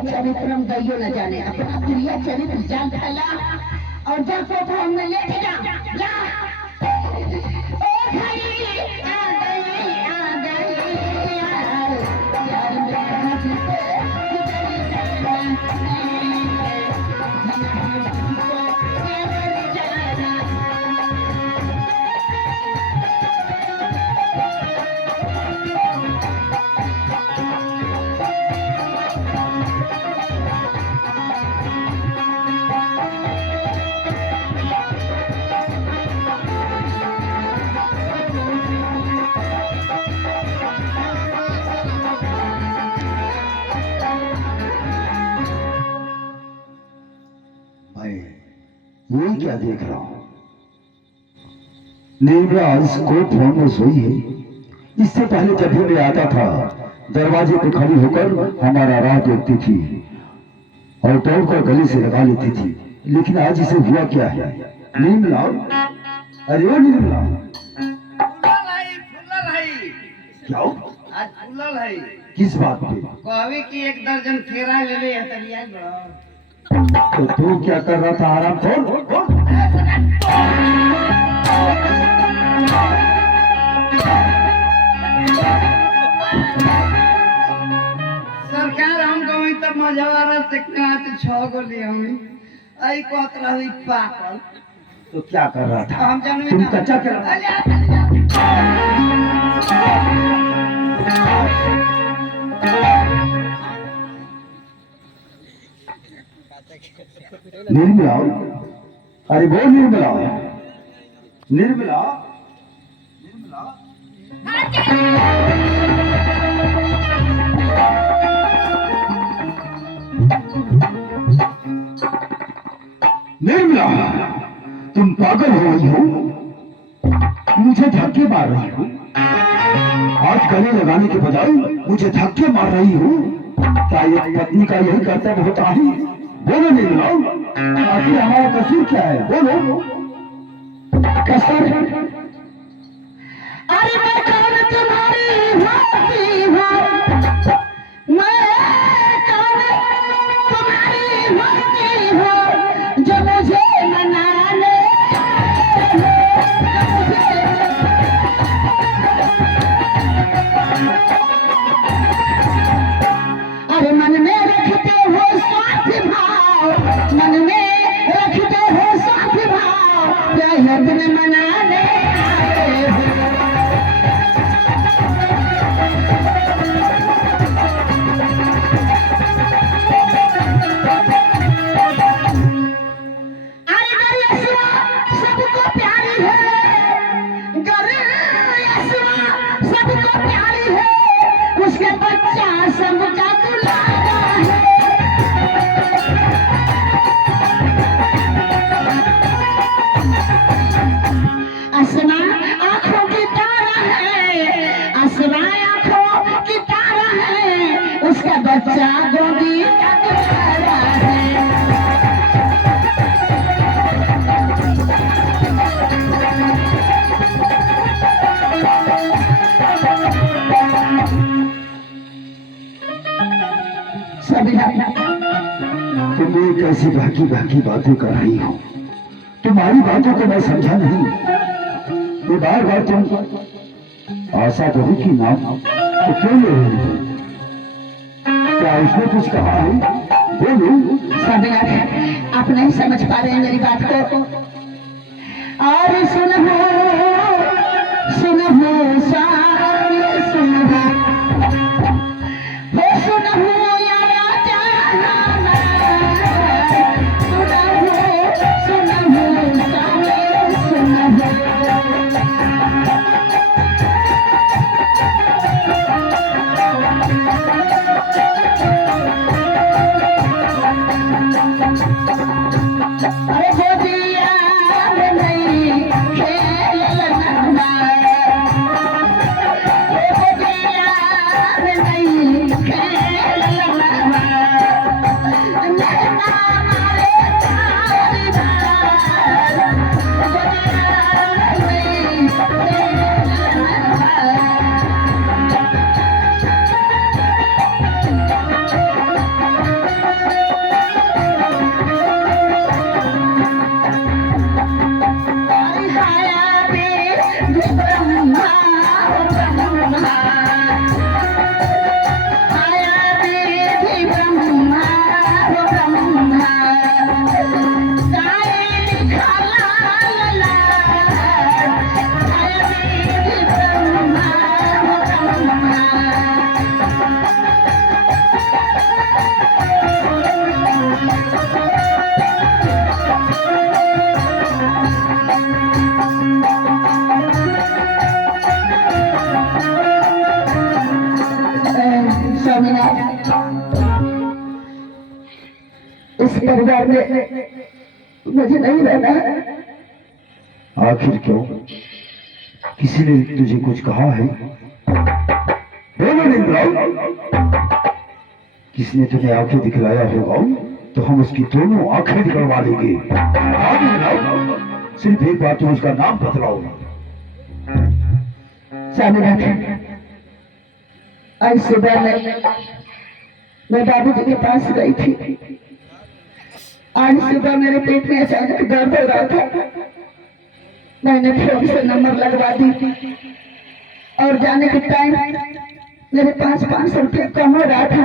चरित्रम गयो न जाने अपना प्रिय चरित्र जान फैला और जब को हमने लेके जा ओ घड़ी आ गई यार मेरा ये क्या देख रहा हूं? निर्मराज कोर्ट हॉल में सोई है। इससे पहले जब भी मैं आता था दरवाजे पे खड़ी होकर हमारा राह देखती थी और दौड़कर गले से लगा लेती थी, लेकिन आज इसे हुआ क्या है? निर्मला, अरे वो निर्मला, क्या आज फूलल है? किस बात पे? कहवे की 1 दर्जन फेरा ले ले हतरिया लो। तो तू क्या कर रहा था? आराम खोल। सरकार हम गई तब मजवारा से कांच 6 गो ले हमी आई कहत रही पाकल। तो क्या कर रहा था? हम जानवे तुम ना। कच्चा कर रहा निर्मला, अरे वो निर्मला, निर्मला, निर्मला, निर्मला, तुम पागल हो रही हो? मुझे धक्के मार रही हो? आज गले लगाने के बजाय मुझे धक्के मार रही हो? क्या एक पत्नी का यही कर्तव्य होता है? बोलो निर्मला, आखिर हमारा कसूर क्या है? बोलो। कसर? अरे मैं कौन तुम्हारी होती हूँ, मैं कौन तुम्हारी होती हूँ जो मुझे मनाने अरे मन में रखते हो स्वार्थ भाव, मन में रखते हो स्वार्थ भाव, क्या यज्ञ मनाने आए हो? अरे गरियसवा सबको प्यारी है, गरियसवा सबको प्यारी है, उसके बच्चा सबका दुलारा है। असना आंखों की तारा है, असना आंखों की तारा है, उसका बच्चा गोदी का दुलारा है। तुम ये कैसी बाकी बाकी बातें कर रही हो? तुम्हारी बातों को मैं समझा नहीं। ये बार बार तुम आशा बहू की नाम तो क्यों ले रही हो? क्या उसने कुछ कहा है? बोलो। साबिया, आप नहीं समझ पा रहे हैं मेरी बात को। और सुनो सुनो सारे सुनो, हो सुनो यारा जाना, सुनो सारे सुनो। ब्रह्मा ब्रह्मा आया विधि ब्रह्मा ब्रह्मा गाए लिखा लाल लाल आया विधि ब्रह्मा ब्रह्मा स्वामीनाथ, इस परिवार में मुझे नहीं रहना है। आखिर क्यों? किसी ने तुझे कुछ कहा है? बोलो निंद्राव। किसने तुझे आंखें दिखलाया होगा तो हम उसकी दोनों आंखें निकलवा देंगे। हाँ निंद्राव, सिर्फ एक बार तुम उसका नाम बतलाओ। स्वामीनाथ, आज सुबह मैं बाबूजी के पास गई थी। आज सुबह मेरे पेट में अचानक दर्द हो रहा था। मैंने फोन से नंबर लगवा दी और जाने के टाइम मेरे पास 500 रुपये कम हो रहा था।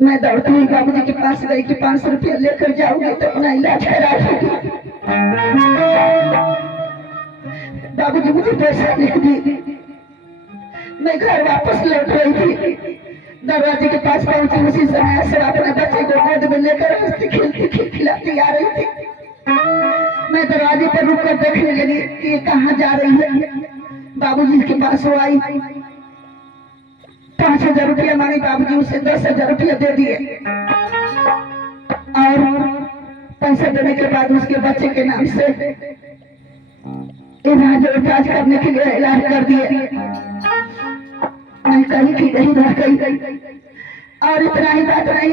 मैं दौड़ती हुई बाबूजी के पास गई कि 500 रुपये लेकर जाऊंगी तो अपना इलाज करा दूंगी। बाबूजी मुझे पैसा नहीं दी। मैं घर वापस लौट रही थी। दरवाजे के पास पहुंची, उसी समय से अपने बच्चे को गोद में लेकर हंसती खेलती खिलखिलाती आ रही थी। मैं दरवाजे पर रुक कर देखने लगी कि ये कहाँ जा रही है। बाबूजी के पास वो आई, 5000 रुपया मांगी। बाबूजी उसे 10,000 रुपया दे दिए और पैसा देने के बाद उसके बच्चे के नाम से इलाज करने के लिए इलाज कर दिए। मैं कहीं की नहीं रह गई। और इतना ही बात नहीं,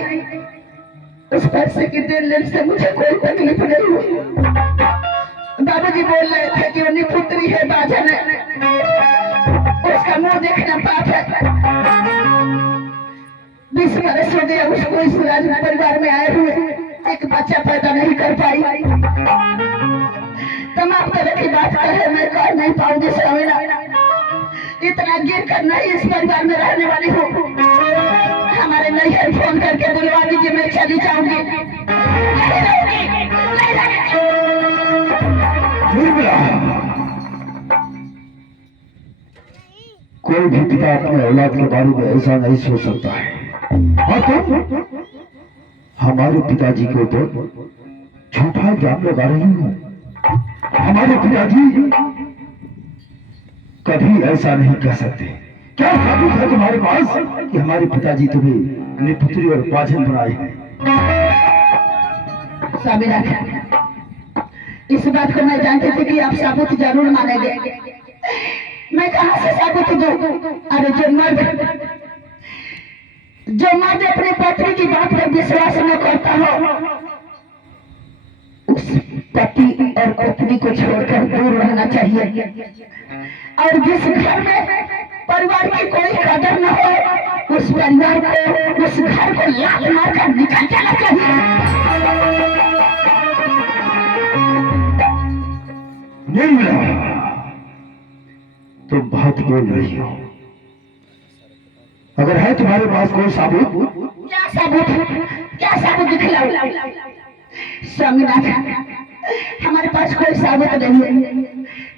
उस पैसे की देन लेन से मुझे कोई तकलीफ नहीं हुई। बाबूजी बोल रहे थे कि उन्हीं पुत्री है, बाजन है, उसका मुंह देखना पाप है। 20 बरस हो गया उसको इस राज परिवार में आए हुए, एक बच्चा पैदा नहीं कर पाई। तमाम तरह की बात कहे मैं कह नहीं पाऊंगी स्वामीनाथ। इतना गिर कर नहीं इस परिवार में रहने वाली हूँ। हमारे नैहर फोन करके बुलवा दीजिए, मैं चली जाऊंगी। कोई भी पिता अपने औलाद के बारे में ऐसा नहीं सोच सकता है। और तुम हमारे पिताजी के ऊपर झूठा इल्जाम लगा रही हो। हमारे पिताजी कभी ऐसा नहीं कह सकते। क्या साबित है तुम्हारे पास कि हमारे पिताजी तुम्हें निपुत्री और बाजन बनाए हैं? स्वामीनाथ, इस बात को मैं जानती थी कि आप साबुत जरूर मानेंगे। मैं कहाँ से साबुत दूं? अरे जो मर्द अपने पत्नी की बात पर विश्वास न करता हो, उस पति और पत्नी को छोड़कर दूर रहना चाहिए। और जिस घर में परिवार की कोई कदर न हो, उस परिवार को, उस घर को लात मारकर निकल जाना चाहिए। तुम बहुत बोल रही हो। अगर है तुम्हारे पास कोई साबुत? क्या साबुत दिखलाओ? स्वामीनाथ, हमारे पास कोई साबुत नहीं है,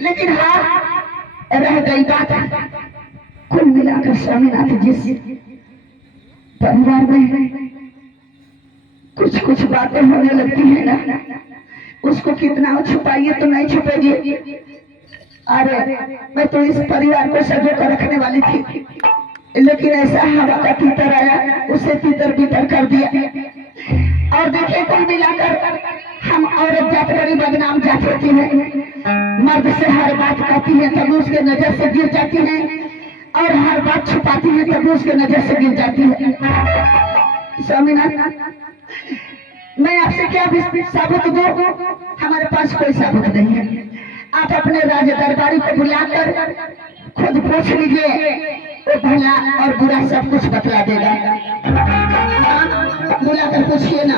लेकिन हाँ रह गई बात। कुल मिलाकर स्वामीनाथ, जिस परिवार में कुछ बातें होने लगती है ना, उसको कितना छुपाइए तो नहीं छुपेगी। अरे मैं तो इस परिवार को सजो कर रखने वाली थी, लेकिन ऐसा हवा का तीतर आया, उसे तीतर बीतर कर दिया। और देखिए, कुल मिलाकर हम औरत जात बड़ी बदनाम जात होती है। मर्द से हर बात कहती है तब उसके नजर से गिर जाती है, और हर बात छुपाती है तब उसके नजर से गिर जाती है। स्वामीनाथ, मैं आपसे क्या साबुत दूं? हमारे पास कोई साबुत नहीं है। आप अपने राज दरबारी को बुलाकर खुद पूछ लीजिए, वो भला और बुरा सब कुछ बतला देगा। बुलाकर पूछिए ना।